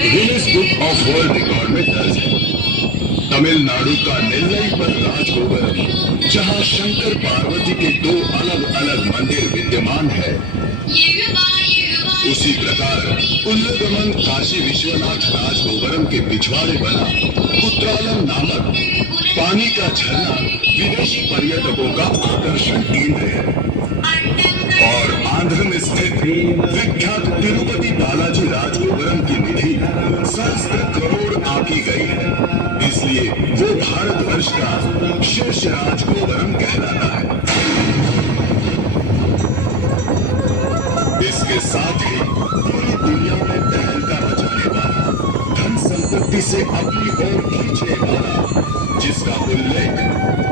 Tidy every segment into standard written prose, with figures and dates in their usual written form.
Guinness book of world record में दर्ज है। तमिलनाडु का नेल्लई पर राजगोपुरम, जहां शंकर पार्वती के दो अलग अलग मंदिर विद्यमान है, उसी प्रकार उल्लगमन काशी विश्वनाथ राजगोपुरम के पिछवाड़े बना कुत्रालम नामक पानी का झरना विदेशी पर्यटकों का आकर्षण केंद्र है। और आंध्र में स्थित विख्यात तिरुपति बालाजी राजगोपुरम की निधि सहस्त्र करोड़ आंकी गई है, इसलिए वो भारतवर्ष का शीर्ष राजगोपुरम कहलाता है। इसके साथ ही पूरी दुनिया में तहलका मचाने वाला, धन संपत्ति से अपनी ओर खींचने वाला, जिसका उल्लेख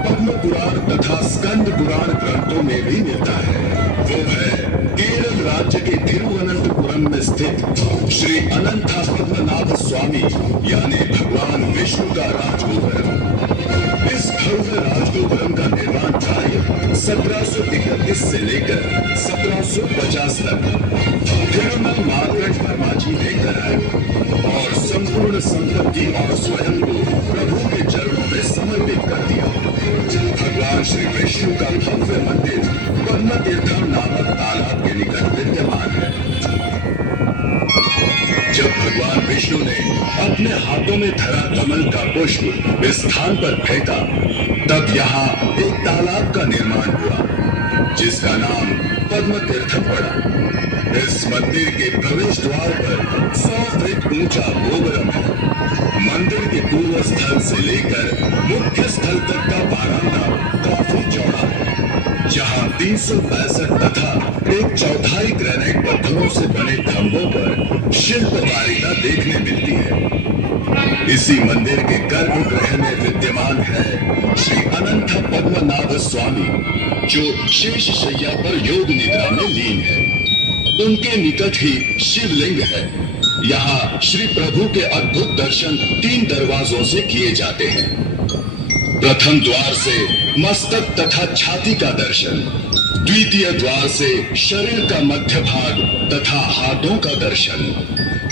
पद्म पुराण तथा स्कंद पुराण ग्रंथों में भी मिलता है, वो है केरल राज्य के तिरुवनंतपुरम में स्थित श्री अनंत पद्मनाभ स्वामी यानी भगवान विष्णु का राजगोपुरम। इस भव्य राजगोपुरम का निर्माण कार्य 1731 से लेकर 1750 तक तिरुमल मार्कंड वर्मा जी ने कराया और संपूर्ण संपत्ति और स्वयं को प्रभु के चरणों में समर्पित कर दिया। भगवान श्री विष्णु का भव्य मंदिर पद्म तीर्थम नामक तालाब के निकट विद्यमान है। जब भगवान विष्णु ने अपने हाथों में धरा कमल का पुष्प इस स्थान पर फेंका, तब यहाँ एक तालाब का निर्माण हुआ, जिसका नाम पद्म तीर्थम पड़ा। इस मंदिर के प्रवेश द्वार पर 100 फीट ऊंचा गोपुरम है। मंदिर के पूर्व स्थल से लेकर मुख्य स्थल तक का बारांदा काफी चौड़ा है, जहाँ 365 तथा 1/4 ग्रेनाइट पत्थरों से बने खंभों पर शिल्पकारिता देखने मिलती है। इसी मंदिर के गर्भगृह में विद्यमान है श्री अनंत पद्मनाभ स्वामी, जो शेष शैया पर योग निद्रा में लीन है। उनके निकट ही शिवलिंग है। यहाँ श्री प्रभु के अद्भुत दर्शन 3 दरवाजों से किए जाते हैं। प्रथम द्वार से मस्तक तथा छाती का दर्शन, द्वितीय द्वार से शरीर का मध्य भाग तथा हाथों का दर्शन,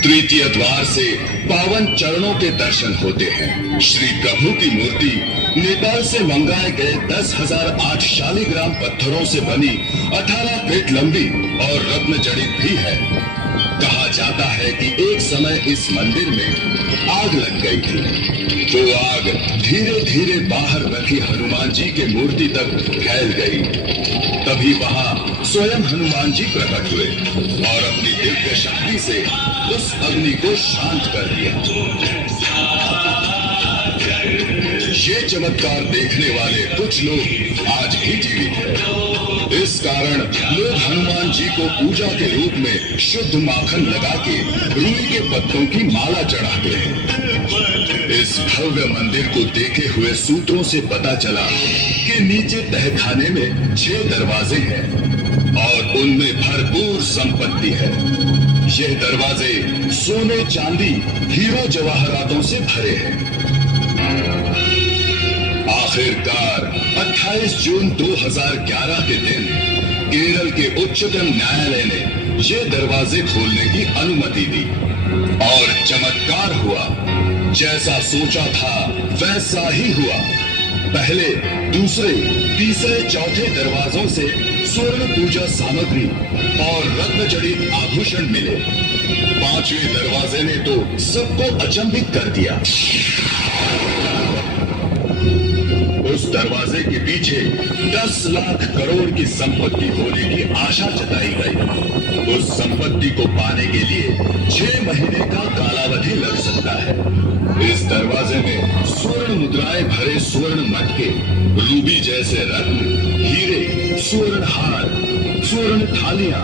तृतीय द्वार से पावन चरणों के दर्शन होते हैं। श्री प्रभु की मूर्ति नेपाल से मंगाए गए 10,008 शालिग्राम पत्थरों से बनी 18 फीट लंबी और रत्न जड़ित भी है। कहा जाता है कि एक समय इस मंदिर में आग लग गई थी। वो आग धीरे धीरे बाहर रखी हनुमान जी के मूर्ति तक फैल गई। तभी वहां स्वयं हनुमान जी प्रकट हुए और अपनी दिव्य शक्ति से उस अग्नि को शांत कर दिया। ये चमत्कार देखने वाले कुछ लोग आज भी जीवित हैं। इस कारण लोग हनुमान जी को पूजा के रूप में शुद्ध माखन लगा के रुई के पत्तों की माला चढ़ाते हैं। इस भव्य मंदिर को देखे हुए सूत्रों से पता चला कि नीचे तहखाने में 6 दरवाजे हैं और उनमें भरपूर संपत्ति है। यह दरवाजे सोने, चांदी, हीरो जवाहरातों से भरे हैं। आखिरकार 28 जून 2011 के दिन केरल के उच्चतम न्यायालय ने ये दरवाजे खोलने की अनुमति दी और चमत्कार हुआ। जैसा सोचा था वैसा ही हुआ। पहले, दूसरे, तीसरे, चौथे दरवाजों से स्वर्ण पूजा सामग्री और रत्न जड़ित आभूषण मिले। 5वें दरवाजे ने तो सबको अचंभित कर दिया। उस दरवाजे के पीछे 10 लाख करोड़ की संपत्ति होने की आशा जताई गई। उस संपत्ति को पाने के लिए 6 महीने का कालावधि लग सकता है। इस दरवाजे में स्वर्ण मुद्राएं भरे स्वर्ण मटके, रूबी जैसे रत्न, हीरे, स्वर्ण हार, स्वर्ण थालियां,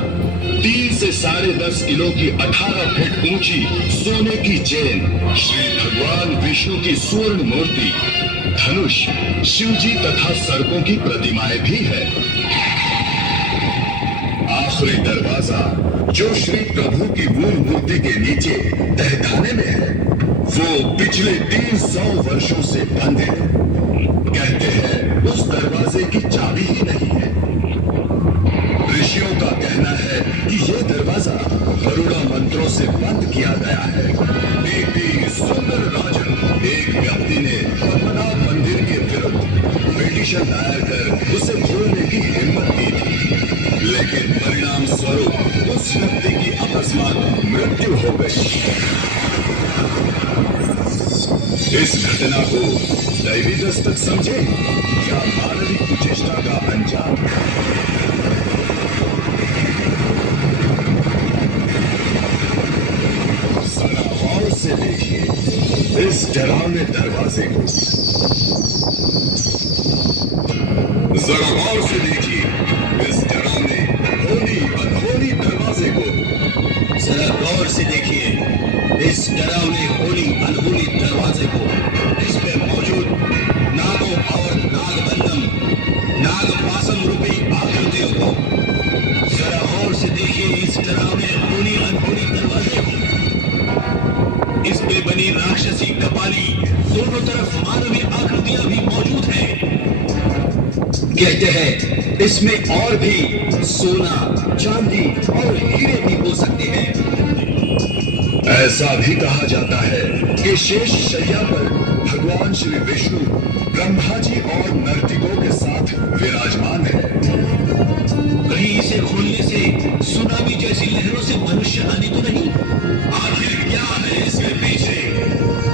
3 से 10.5 किलो की 18 फीट ऊंची सोने की चेन, श्री भगवान विष्णु की स्वर्ण मूर्ति, धनुष, शिवजी तथा सर्पों की प्रतिमाएं भी है। आखिरी दरवाजा, जो श्री प्रभु की मूल मूर्ति के नीचे तहखाने में है, वो पिछले 300 वर्षों से बंद है। कहते हैं उस दरवाजे की चाबी ही नहीं है। ऋषियों का कहना है कि यह दरवाजा गरुड़ा मंत्रों से बंद किया गया है। कौशल दायर कर उसे खोलने की हिम्मत की थी, लेकिन परिणाम स्वरूप उस व्यक्ति की अकस्मात मृत्यु हो गई। इस घटना को दैवी दस्तक समझे या मानवीय कुचेष्टा का अंजाम? जरा गौर से देखिए इस डरावने दरवाजे को। जरा गौर से देखिए इस डरावने होली अनहोनी दरवाजे को। जरा गौर से देखिए इस डरावने होली अनहोनी दरवाजे को। इस पे मौजूद नागों और नागबंधम नागपासम रूपी आकृतियों को। जरा गौर से देखिए इस डरावने होली अनहोनी दरवाजे को। इस पे बनी राक्षसी कपाली, दोनों तरफ मानवीय आकृतियां भी मौजूद हैं। कहते हैं इसमें और भी सोना, चांदी और हीरे भी हो सकते हैं। ऐसा भी कहा जाता है कि शेष शैया पर भगवान श्री विष्णु ब्रह्मा जी और नर्तिकों के साथ विराजमान है। कहीं इसे खोलने से सुनामी जैसी लहरों से मनुष्य हानि तो नहीं? आखिर क्या है इसके पीछे?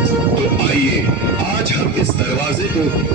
तो आइए आज हम इस दरवाजे को